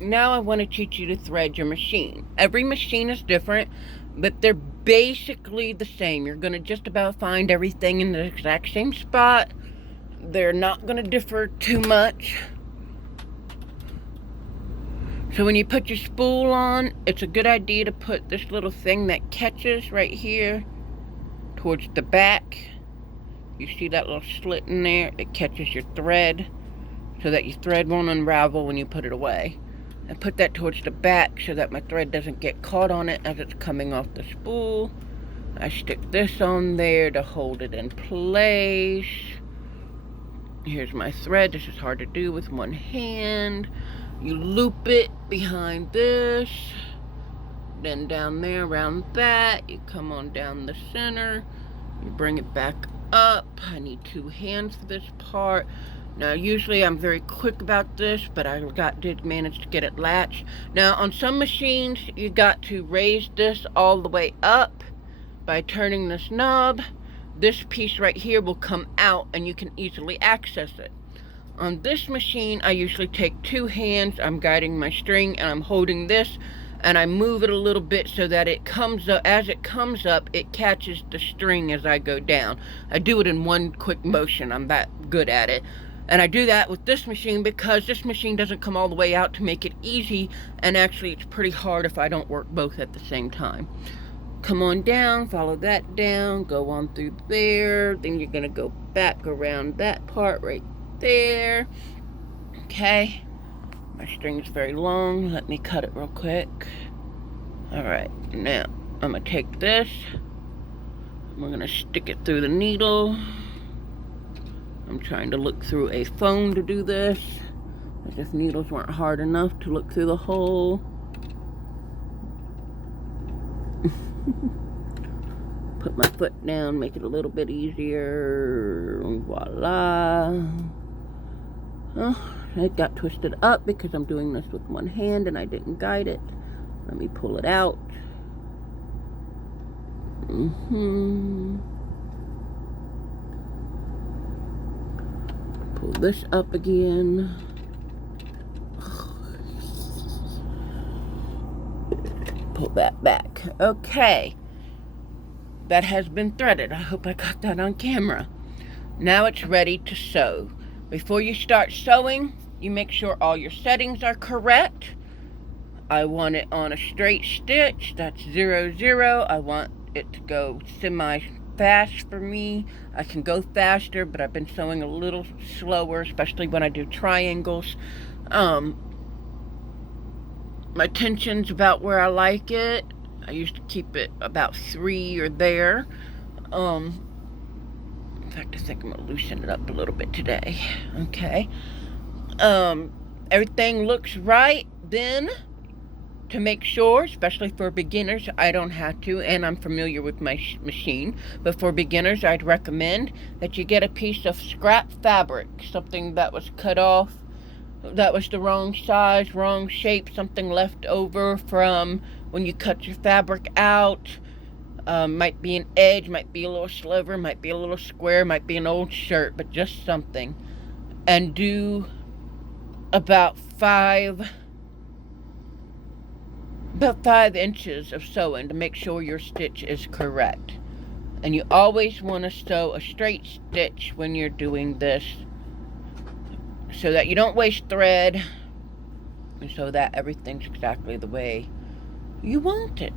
now I want to teach you to thread your machine. Every machine is different, but they're basically the same. You're going to just about find everything in the exact same spot. They're not going to differ too much. So when you put your spool on, it's a good idea to put this little thing that catches right here towards the back. You see that little slit in there? It catches your thread so that your thread won't unravel when you put it away. And put that towards the back so that my thread doesn't get caught on it as it's coming off the spool. I stick this on there to hold it in place. Here's my thread. This is hard to do with one hand. You loop it behind this, then down there around that. You come on down the center, you bring it back up. I need 2 hands for this part. Now usually I'm very quick about this, but I did manage to get it latched. Now on some machines you got to raise this all the way up by turning this knob. This piece right here will come out and you can easily access it. On this machine, I usually take 2 hands, I'm guiding my string, and I'm holding this, and I move it a little bit so that it comes up. As it comes up, it catches the string as I go down. I do it in one quick motion. I'm that good at it. And I do that with this machine because this machine doesn't come all the way out to make it easy, and actually it's pretty hard if I don't work both at the same time. Come on down, follow that down, go on through there, then you're gonna go back around that part right there. Okay, my string's very long. Let me cut it real quick. Alright, now I'm gonna take this, we're gonna stick it through the needle. I'm trying to look through a phone to do this, as if needles weren't hard enough to look through the hole. Put my foot down, make it a little bit easier. Voila. Oh, it got twisted up because I'm doing this with one hand and I didn't guide it. Let me pull it out. Pull this up again. Pull that back. Okay. That has been threaded. I hope I got that on camera. Now it's ready to sew. Before you start sewing, you make sure all your settings are correct. I want it on a straight stitch. That's 0, 0. I want it to go semi-fast for me. I can go faster, but I've been sewing a little slower, especially when I do triangles. My tension's about where I like it. I used to keep it about 3 or there. In fact, I think I'm gonna loosen it up a little bit today. Okay. Everything looks right. Then, to make sure, especially for beginners, I don't have to, and I'm familiar with my machine, but for beginners, I'd recommend that you get a piece of scrap fabric, something that was cut off, that was the wrong size, wrong shape, something left over from when you cut your fabric out. Might be an edge, might be a little sliver, might be a little square, might be an old shirt, but just something. And do about 5 inches of sewing to make sure your stitch is correct. And you always want to sew a straight stitch when you're doing this, so that you don't waste thread, and so that everything's exactly the way you want it.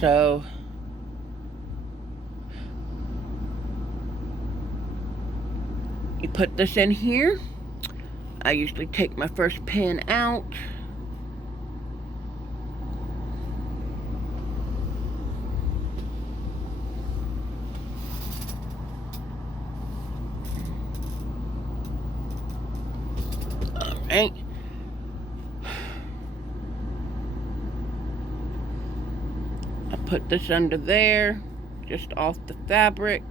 So you put this in here. I usually take my first pin out. Alright. I put this under there, just off the fabric.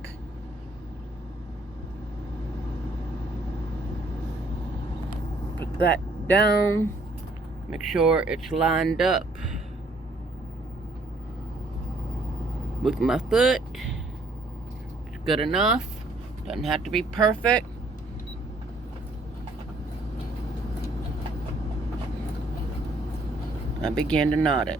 Put that down. Make sure it's lined up with my foot. It's good enough. Doesn't have to be perfect. I begin to knot it.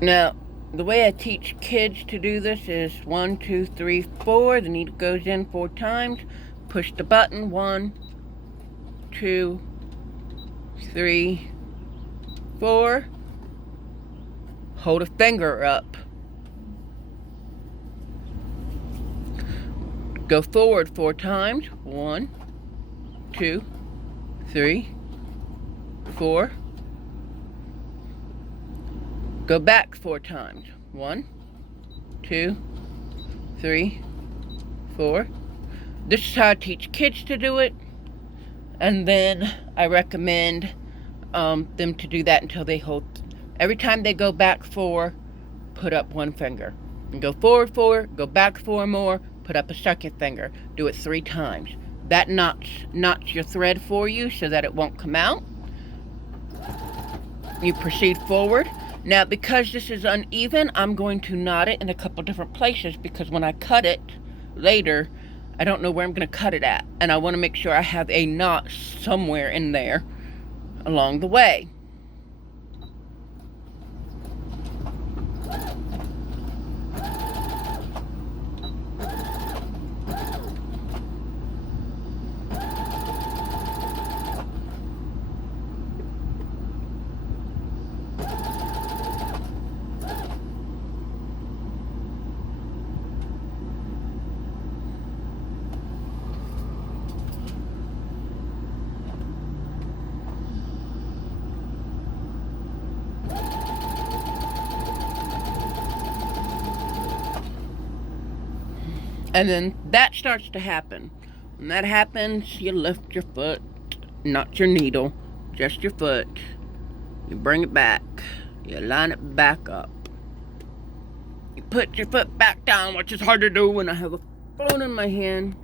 Now, the way I teach kids to do this is 1, 2, 3, 4. The needle goes in 4 times. Push the button. 1, 2, 3, 4. Hold a finger up. Go forward 4 times. 1, 2, 3, 4. Go back 4 times. 1, 2, 3, 4. This is how I teach kids to do it. And then I recommend them to do that until they hold. Every time they go back 4, put up 1 finger. And go forward 4, go back 4 more, put up a 2nd finger. Do it 3 times. That knots your thread for you so that it won't come out. You proceed forward. Now, because this is uneven, I'm going to knot it in a couple different places, because when I cut it later, I don't know where I'm going to cut it at. And I want to make sure I have a knot somewhere in there along the way. And then that starts to happen. When that happens, you lift your foot, not your needle, just your foot. You bring it back. You line it back up. You put your foot back down, which is hard to do when I have a phone in my hand.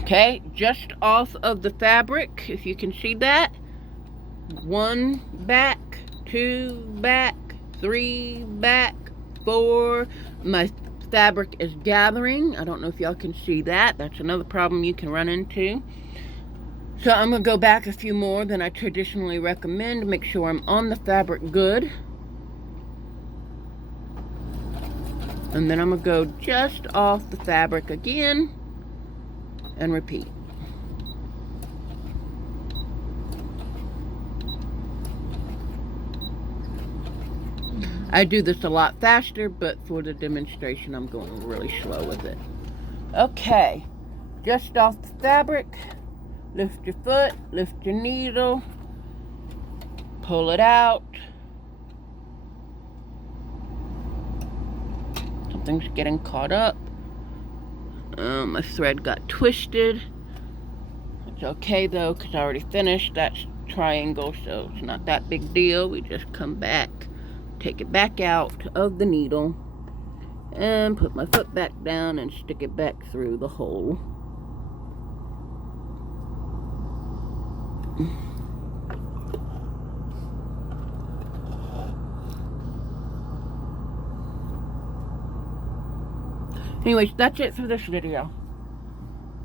Okay, just off of the fabric, if you can see that. 1 back, 2 back, 3 back, 4. My fabric is gathering. I don't know if y'all can see that. That's another problem you can run into. So I'm going to go back a few more than I traditionally recommend. Make sure I'm on the fabric good. And then I'm going to go just off the fabric again and repeat. I do this a lot faster, but for the demonstration, I'm going really slow with it. Okay, just off the fabric, lift your foot, lift your needle, pull it out. Something's getting caught up. My thread got twisted. It's okay though, because I already finished that triangle, so it's not that big deal. We just come back, take it back out of the needle, and put my foot back down and stick it back through the hole. Anyways, that's it for this video.